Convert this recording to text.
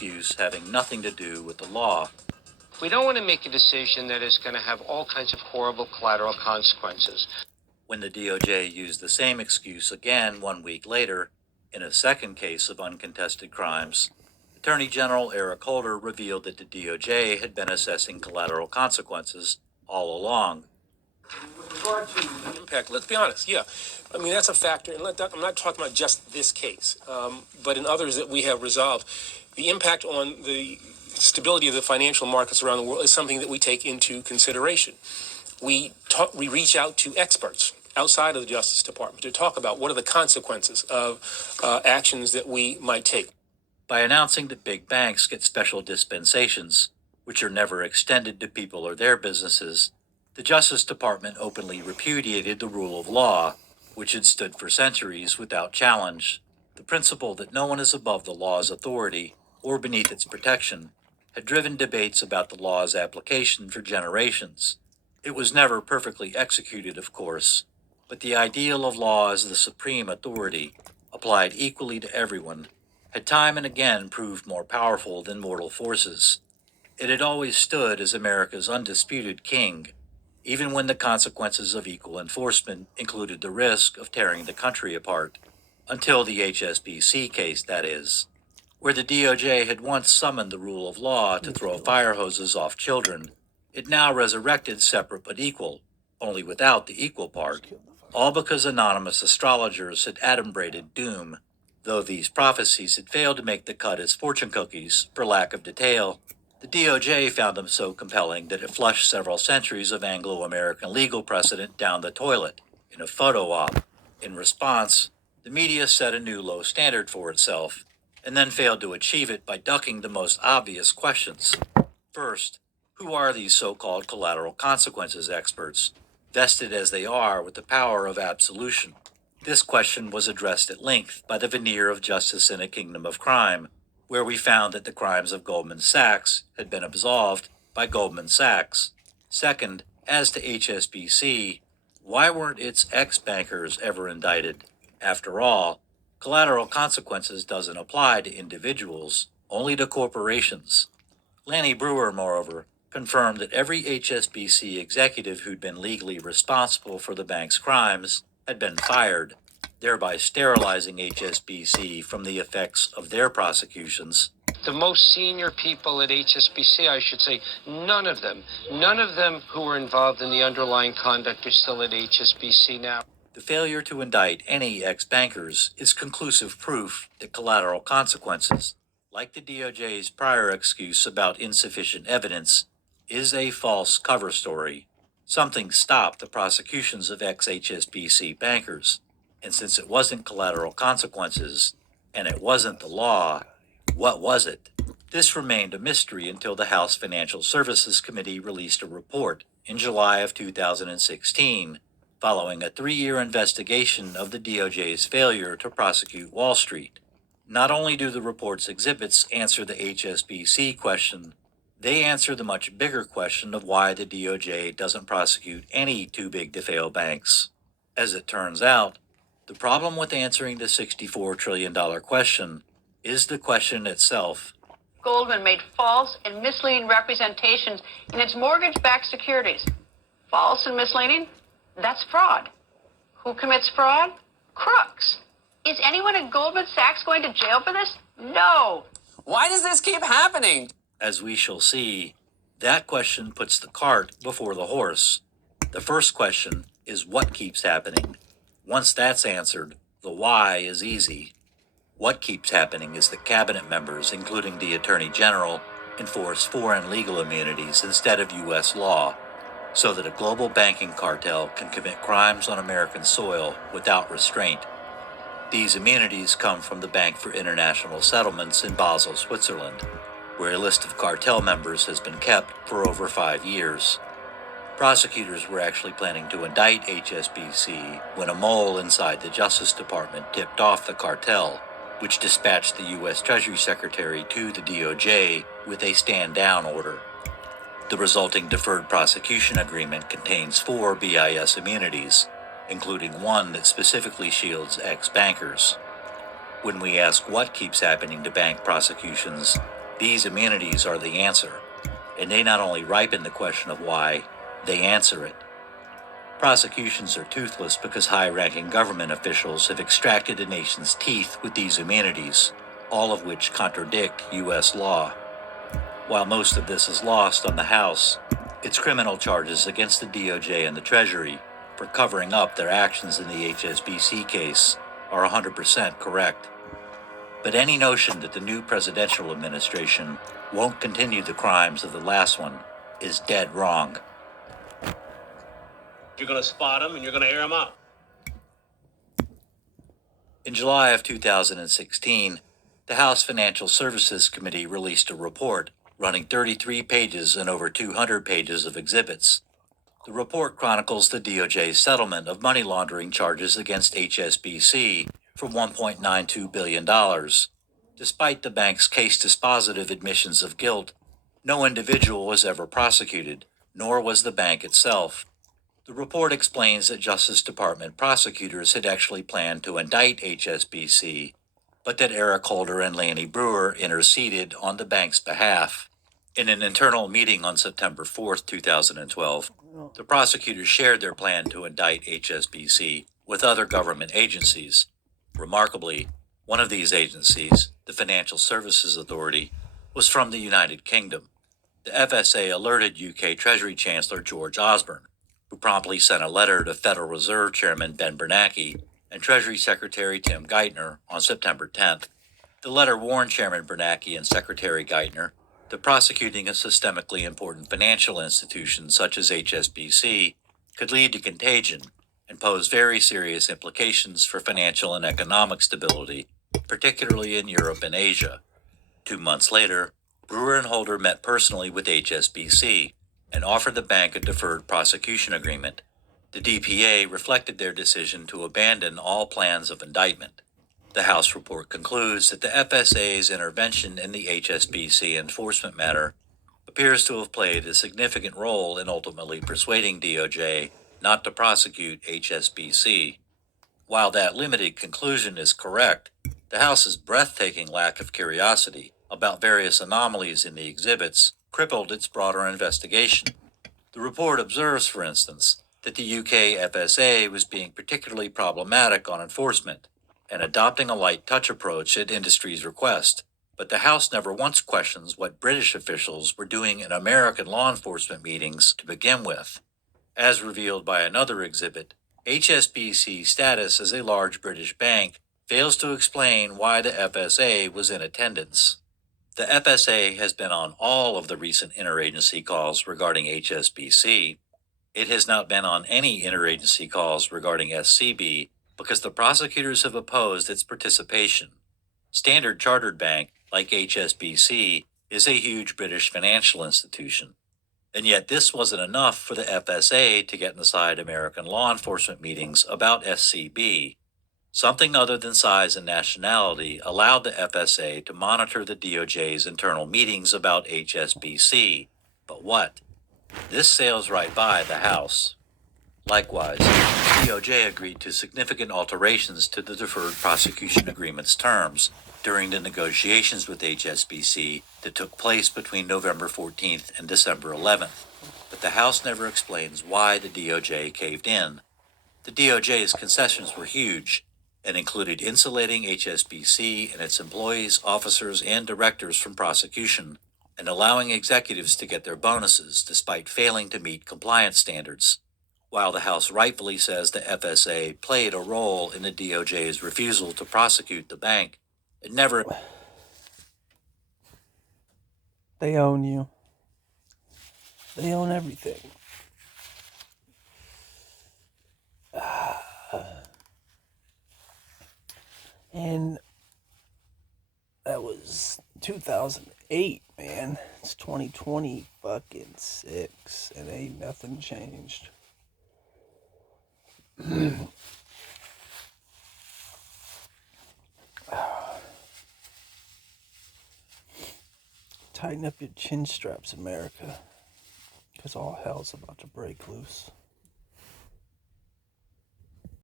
excuse having nothing to do with the law. We don't want to make a decision that is going to have all kinds of horrible collateral consequences. When the DOJ used the same excuse again 1 week later, in a second case of uncontested crimes, Attorney General Eric Holder revealed that the DOJ had been assessing collateral consequences all along. With regard to the impact, let's be honest, yeah. I mean, that's a factor, and I'm not talking about just this case, but in others that we have resolved. The impact on the stability of the financial markets around the world is something that we take into consideration. We reach out to experts outside of the Justice Department to talk about what are the consequences of actions that we might take. By announcing that big banks get special dispensations, which are never extended to people or their businesses, the Justice Department openly repudiated the rule of law, which had stood for centuries without challenge. The principle that no one is above the law's authority or beneath its protection had driven debates about the law's application for generations. It was never perfectly executed, of course, but the ideal of law as the supreme authority, applied equally to everyone, had time and again proved more powerful than mortal forces. It had always stood as America's undisputed king, even when the consequences of equal enforcement included the risk of tearing the country apart, until the HSBC case, that is, where the DOJ had once summoned the rule of law to throw fire hoses off children. It now resurrected separate but equal, only without the equal part, all because anonymous astrologers had adumbrated doom. Though these prophecies had failed to make the cut as fortune cookies for lack of detail, the DOJ found them so compelling that it flushed several centuries of Anglo-American legal precedent down the toilet in a photo op. In response, the media set a new low standard for itself, and then failed to achieve it by ducking the most obvious questions. First, who are these so-called collateral consequences experts, vested as they are with the power of absolution? This question was addressed at length by the veneer of justice in a kingdom of crime, where we found that the crimes of Goldman Sachs had been absolved by Goldman Sachs. Second, as to HSBC, why weren't its ex-bankers ever indicted? After all, collateral consequences doesn't apply to individuals, only to corporations. Lanny Breuer, moreover, confirmed that every HSBC executive who'd been legally responsible for the bank's crimes had been fired, thereby sterilizing HSBC from the effects of their prosecutions. The most senior people at HSBC, I should say, none of them who were involved in the underlying conduct are still at HSBC now. The failure to indict any ex-bankers is conclusive proof that collateral consequences, like the DOJ's prior excuse about insufficient evidence, is a false cover story. Something stopped the prosecutions of ex-HSBC bankers, and since it wasn't collateral consequences, and it wasn't the law, what was it? This remained a mystery until the House Financial Services Committee released a report in July of 2016, following a 3-year investigation of the DOJ's failure to prosecute Wall Street. Not only do the report's exhibits answer the HSBC question, they answer the much bigger question of why the DOJ doesn't prosecute any too-big-to-fail banks. As it turns out, the problem with answering the $64 trillion question is the question itself. Goldman made false and misleading representations in its mortgage-backed securities. False and misleading? That's fraud. Who commits fraud? Crooks. Is anyone at Goldman Sachs going to jail for this? No. Why does this keep happening? As we shall see, that question puts the cart before the horse. The first question is what keeps happening. Once that's answered, the why is easy. What keeps happening is that cabinet members, including the Attorney General, enforce foreign legal immunities instead of U.S. law, so that a global banking cartel can commit crimes on American soil without restraint. These immunities come from the Bank for International Settlements in Basel, Switzerland, where a list of cartel members has been kept for over 5 years. Prosecutors were actually planning to indict HSBC when a mole inside the Justice Department tipped off the cartel, which dispatched the U.S. Treasury Secretary to the DOJ with a stand-down order. The resulting deferred prosecution agreement contains 4 BIS immunities, including one that specifically shields ex-bankers. When we ask what keeps happening to bank prosecutions, These immunities are the answer, and they not only ripen the question of why, they answer it. Prosecutions are toothless because high-ranking government officials have extracted the nation's teeth with these immunities, all of which contradict U.S. law. While most of this is lost on the House, its criminal charges against the DOJ and the Treasury for covering up their actions in the HSBC case are 100% correct. But any notion that the new presidential administration won't continue the crimes of the last one is dead wrong. You're going to spot them and you're going to air them out. In July of 2016, the House Financial Services Committee released a report running 33 pages and over 200 pages of exhibits. The report chronicles the DOJ's settlement of money laundering charges against HSBC for $1.92 billion. Despite the bank's case dispositive admissions of guilt, no individual was ever prosecuted, nor was the bank itself. The report explains that Justice Department prosecutors had actually planned to indict HSBC, but that Eric Holder and Lanny Breuer interceded on the bank's behalf. In an internal meeting on September 4, 2012, the prosecutors shared their plan to indict HSBC with other government agencies. Remarkably, one of these agencies, the Financial Services Authority, was from the United Kingdom. The FSA alerted UK Treasury Chancellor George Osborne, who promptly sent a letter to Federal Reserve Chairman Ben Bernanke and Treasury Secretary Tim Geithner on September 10th. The letter warned Chairman Bernanke and Secretary Geithner that prosecuting a systemically important financial institution such as HSBC could lead to contagion and pose very serious implications for financial and economic stability, particularly in Europe and Asia. 2 months later, Breuer and Holder met personally with HSBC and offered the bank a deferred prosecution agreement. The DPA reflected their decision to abandon all plans of indictment. The House report concludes that the FSA's intervention in the HSBC enforcement matter appears to have played a significant role in ultimately persuading DOJ not to prosecute HSBC. While that limited conclusion is correct, the House's breathtaking lack of curiosity about various anomalies in the exhibits crippled its broader investigation. The report observes, for instance, that the UK FSA was being particularly problematic on enforcement and adopting a light touch approach at industry's request. But the House never once questions what British officials were doing in American law enforcement meetings to begin with. As revealed by another exhibit, HSBC's status as a large British bank fails to explain why the FSA was in attendance. The FSA has been on all of the recent interagency calls regarding HSBC. It has not been on any interagency calls regarding SCB because the prosecutors have opposed its participation. Standard Chartered Bank, like HSBC, is a huge British financial institution. And yet this wasn't enough for the FSA to get inside American law enforcement meetings about SCB. Something other than size and nationality allowed the FSA to monitor the DOJ's internal meetings about HSBC. But what? This sails right by the House. Likewise, DOJ agreed to significant alterations to the deferred prosecution agreement's terms during the negotiations with HSBC that took place between November 14th and December 11th. But the House never explains why the DOJ caved in. The DOJ's concessions were huge and included insulating HSBC and its employees, officers, and directors from prosecution, and allowing executives to get their bonuses despite failing to meet compliance standards. While the House rightfully says the FSA played a role in the DOJ's refusal to prosecute the bank, it never... They own you. They own everything. And that was 2008, man. It's 2020 fucking 6, and ain't nothing changed. Tighten up your chin straps, America, because all hell's about to break loose.